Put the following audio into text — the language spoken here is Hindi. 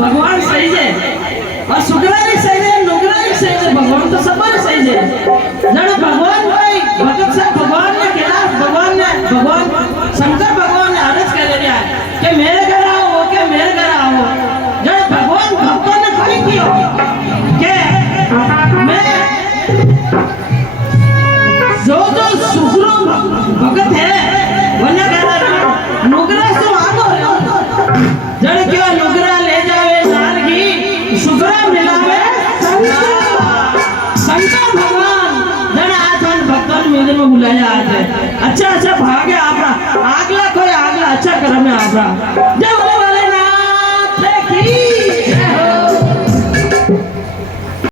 भगवान सही है और शुक्रानी सही है नुकरानी सही है भगवान तो सब सही है जड़ भगवान भाई भगत साहब भगवान ने खिलाफ भगवान शंकर भगवान ने आदेश कर दिया कि मेरे घर आओ के मेरे घर आओ जड़ भगवान भक्तों ने खड़ी की कि मैं जो शुक्र भगत है वने कह रहा नुकरा से आगो जड़ क्यों नुकरा ले जावे लाल की शुक्रा मिलावे शंकर भगवान जड़ आज भक्तों मेरे में बुलाया आज अच्छा भागे आपरा आगला कोई आगला अच्छा कर्म है आपरा